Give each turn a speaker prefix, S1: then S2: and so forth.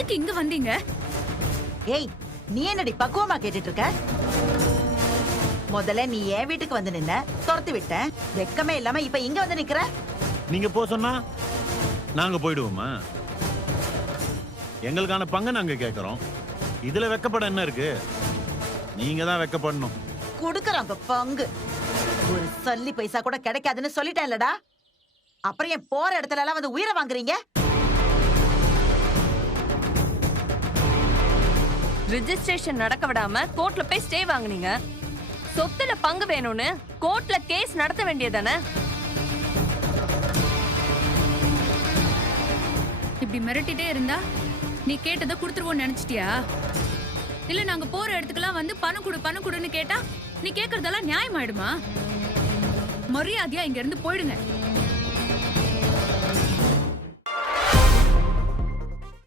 S1: எதுக்கு இங்க வந்தீங்க?
S2: ஏய், நீ என்னடி பக்குவமா கேட்டுட்டு இருக்க? முதல்ல நீ என் வீட்டுக்கு வந்து நின்ன, துரத்தி விட்டேன். வெக்கமே இல்லாம இப்ப இங்க வந்து நிக்கிற?
S3: நீங்க போ சொன்னா நாங்க போயிடுவோமா? எங்களுக்கான பங்கு நாங்க கேக்குறோம். இதுல வெக்கப்பட என்ன இருக்கு? நீங்க தான் வெக்கப்படணும்.
S2: குடுக்கறாங்க பங்கு. ஒரு சல்லி பைசா கூட கிடைக்காதுன்னு சொல்லிட்டேன்லடா. அப்புறம் ஏன் போற இடத்துல எல்லாம் வந்து உயிரை வாங்குறீங்க?
S4: ரிஜிஸ்ட்ரேஷன் நடக்க விடாம கோர்ட்ல போய் ஸ்டே வாங்குனீங்க. சொத்துல பங்கு வேணும்னு கோர்ட்ல கேஸ் நடத்த வேண்டியதானே?
S1: இப்படி மிரட்டிட்டே இருந்தா நீ கேட்டதை கொடுத்துருவோன்னு நினைச்சிட்டியா? இல்ல நாங்க போற இடத்துக்குலாம் வந்து பணம் கொடுன்னு கேட்டா நீ கேக்குறதெல்லாம் நியாயமாயிடுமா? மரியாதையா இங்க இருந்து போயிடுங்க.